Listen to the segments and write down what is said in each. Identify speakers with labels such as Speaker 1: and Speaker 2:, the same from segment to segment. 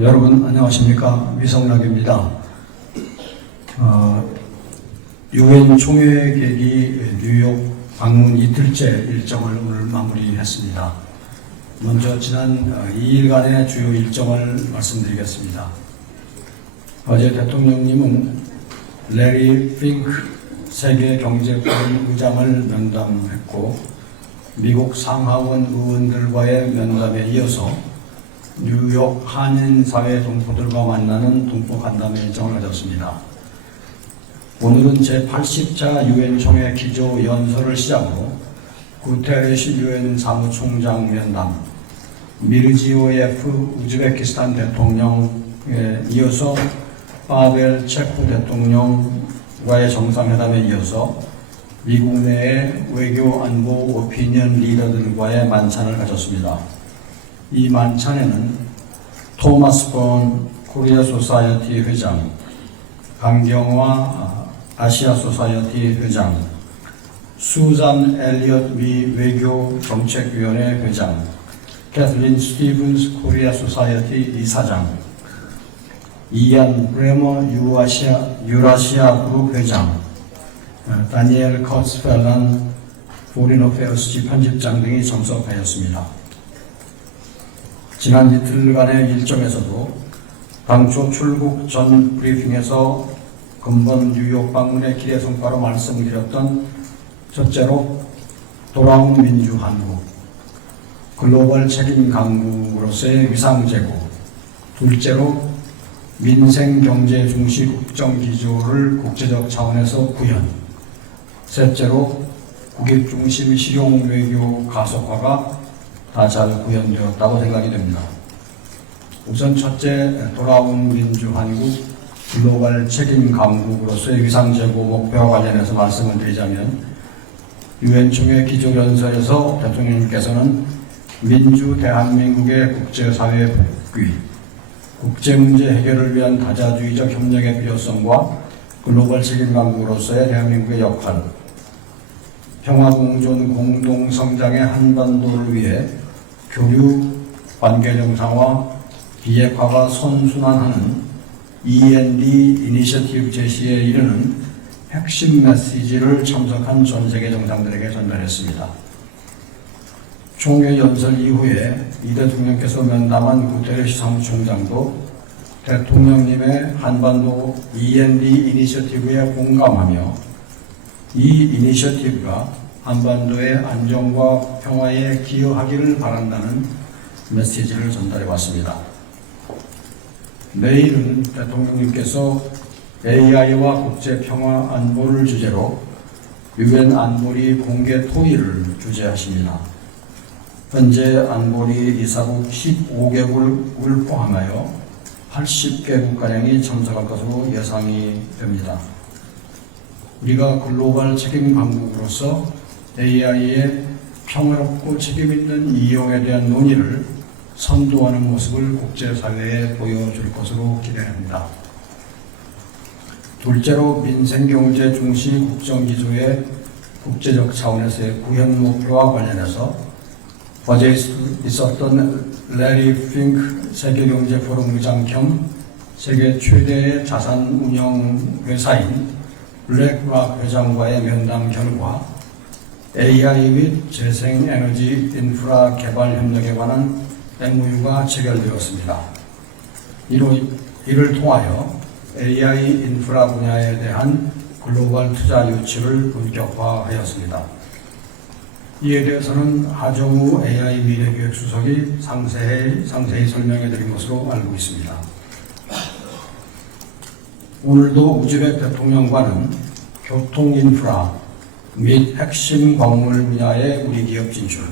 Speaker 1: 여러분 안녕하십니까 위성락입니다. 어, 유엔 총회 계기 뉴욕 방문 이틀째 일정을 오늘 마무리했습니다. 먼저 지난 2일간의 주요 일정을 말씀드리겠습니다. 어제 대통령님은 레리 핑크 세계경제포럼 의장을 면담했고 미국 상하원 의원들과의 면담에 이어서 뉴욕 한인사회 동포들과 만나는 동포 간담회 일정을 가졌습니다. 오늘은 제80차 유엔 총회 기조 연설을 시작으로 구테레시 유엔 사무총장 면담, 미르지오예프 우즈베키스탄 대통령에 이어서 파벨 체코 대통령과의 정상회담에 이어서 미국 내의 외교 안보 오피니언 리더들과의 만찬을 가졌습니다. 이 만찬에는 토마스 본 코리아 소사이어티 회장, 강경화 아시아 소사이어티 회장, 수잔 엘리엇 미 외교 정책위원회 회장, 캐슬린 스티븐스 코리아 소사이어티 이사장, 이안 브레머 유아시아, 유라시아 그룹 회장, 어, 다니엘 커츠펠란 포린 어페어스지 편집장 등이 참석하였습니다. 지난 이틀간의 일정에서도 당초 출국 전 브리핑에서 근본 뉴욕 방문의 기대 성과로 말씀드렸던 첫째로 돌아온 민주 한국, 글로벌 책임 강국으로서의 위상 제고, 둘째로 민생 경제 중시 국정 기조를 국제적 차원에서 구현, 셋째로 국익 중심 실용 외교 가속화가 다 잘 구현되었다고 생각이 됩니다. 우선 첫째 돌아온 민주 한국 글로벌 책임 강국으로서의 위상 제고 목표와 관련해서 말씀을 드리자면 유엔 총회 기조연설에서 대통령님께서는 민주 대한민국의 국제사회 복귀, 국제 문제 해결을 위한 다자주의적 협력의 필요성과 글로벌 책임 강국으로서의 대한민국의 역할, 평화공존 공동성장의 한반도를 위해 교류, 관계 정상화, 비핵화가 선순환하는 END 이니셔티브 제시에 이르는 핵심 메시지를 참석한 전 세계 정상들에게 전달했습니다. 총회 연설 이후에 이 대통령께서 면담한 구테레시 사무총장도 대통령님의 한반도 END 이니셔티브에 공감하며 이 이니셔티브가 한반도의 안정과 평화에 기여하기를 바란다는 메시지를 전달해 왔습니다. 내일은 대통령님께서 AI와 국제 평화 안보를 주제로 유엔 안보리 공개 토의를 주재하십니다. 현재 안보리 이사국 15개국을 포함하여 80개국가량이 참석할 것으로 예상이 됩니다. 우리가 글로벌 책임 강국으로서 AI의 평화롭고 책임 있는 이용에 대한 논의를 선도하는 모습을 국제사회에 보여줄 것으로 기대합니다. 둘째로 민생경제 중시 국정기조의 국제적 차원에서의 구현 목표와 관련해서 어제 있었던 레리 핑크 세계경제 포럼 의장 겸 세계 최대의 자산운용 회사인 블랙락 회장과의 면담 결과 AI 및 재생에너지 인프라 개발 협력에 관한 MOU가 체결되었습니다. 이로, 이를 통하여 AI 인프라 분야에 대한 글로벌 투자 유치를 본격화하였습니다. 이에 대해서는 하정우 AI 미래기획 수석이 상세히, 상세히 설명해 드린 것으로 알고 있습니다. 오늘도 우즈벡 대통령과는 교통 인프라 및 핵심 광물 분야의 우리 기업 진출,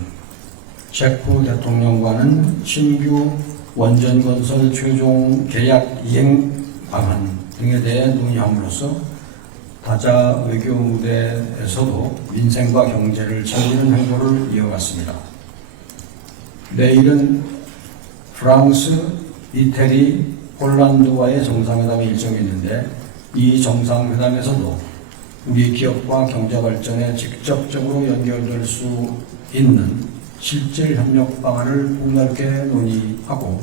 Speaker 1: 체코 대통령과는 신규 원전 건설 최종 계약 이행 방안 등에 대해 논의함으로써 다자 외교 무대에서도 민생과 경제를 챙기는 행보를 이어갔습니다. 내일은 프랑스, 이태리, 폴란드와의 정상회담이 일정이 있는데 이 정상회담에서도 우리 기업과 경제 발전에 직접적으로 연결될 수 있는 실질 협력 방안을 폭넓게 논의하고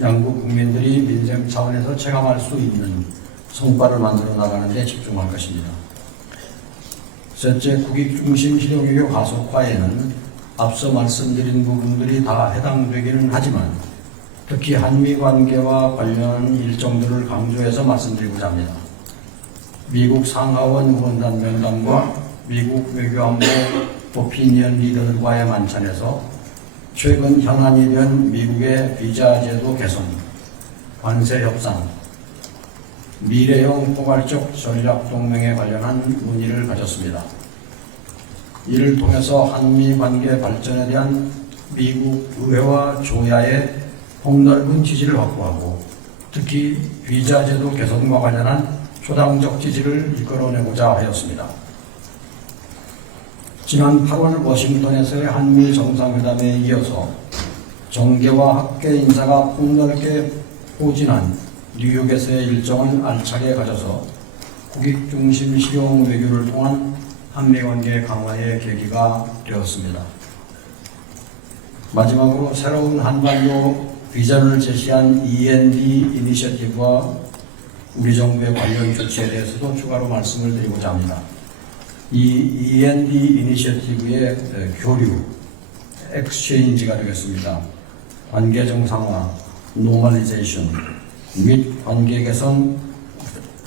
Speaker 1: 양국 국민들이 민생 차원에서 체감할 수 있는 성과를 만들어 나가는 데 집중할 것입니다. 셋째, 국익 중심 실용외교 가속화에는 앞서 말씀드린 부분들이 다 해당되기는 하지만 특히 한미 관계와 관련 일정들을 강조해서 말씀드리고자 합니다. 미국 상하원 의원단 명단과 미국 외교안보 오피니언 리더들과의 만찬에서 최근 현안이 된 미국의 비자 제도 개선, 관세 협상, 미래형 포괄적 전략 동맹에 관련한 논의를 가졌습니다. 이를 통해서 한미 관계 발전에 대한 미국 의회와 조야의 폭넓은 지지를 확보하고 특히 비자 제도 개선과 관련한 초당적 지지를 이끌어내고자 하였습니다. 지난 8월 워싱턴에서의 한미 정상회담에 이어서 정계와 학계 인사가 폭넓게 포진한 뉴욕에서의 일정을 알차게 가져서 국익 중심 실용 외교를 통한 한미 관계 강화의 계기가 되었습니다. 마지막으로 새로운 한반도 비전을 제시한 END 이니셔티브와 우리 정부의 관련 조치에 대해서도 추가로 말씀을 드리고자 합니다. 이 END 이니셔티브의 교류, 엑스체인지가 되겠습니다. 관계 정상화, 노멀리제이션 및 관계 개선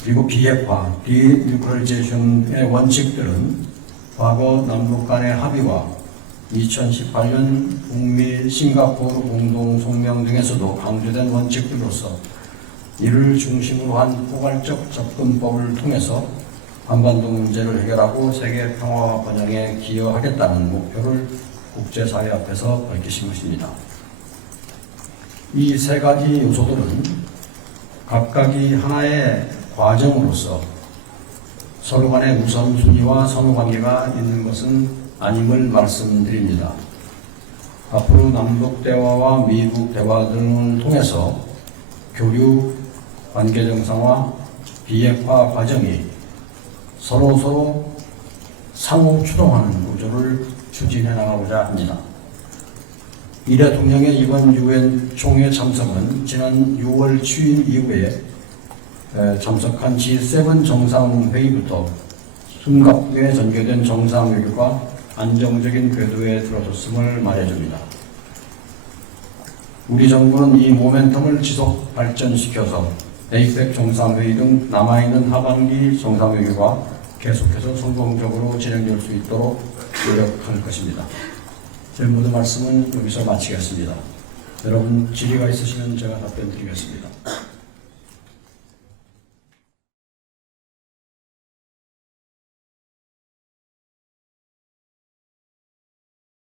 Speaker 1: 그리고 비핵화, 디뉴클리제이션의 원칙들은 과거 남북 간의 합의와 2018년 북미 싱가포르 공동 성명 등에서도 강조된 원칙들로서 이를 중심으로 한 포괄적 접근법을 통해서 한반도 문제를 해결하고 세계 평화와 번영에 기여하겠다는 목표를 국제사회 앞에서 밝히신 것입니다. 이 세 가지 요소들은 각각이 하나의 과정으로서 서로 간의 우선순위와 선후관계가 있는 것은 아님을 말씀드립니다. 앞으로 남북 대화와 미국 대화 등을 통해서 교류, 관계 정상화, 비핵화 과정이 서로 서로 상호 추동하는 구조를 추진해 나가고자 합니다. 이 대통령의 이번 유엔 총회 참석은 지난 6월 취임 이후에 에, 참석한 G7 정상회의부터 숨가쁘게 전개된 정상외교가 안정적인 궤도에 들어섰음을 말해줍니다. 우리 정부는 이 모멘텀을 지속 발전시켜서 에이펙 정상회의 등 남아있는 하반기 정상회의가 계속해서 성공적으로 진행될 수 있도록 노력할 것입니다. 제 모든 말씀은 여기서 마치겠습니다. 여러분 질의가 있으시면 제가 답변 드리겠습니다.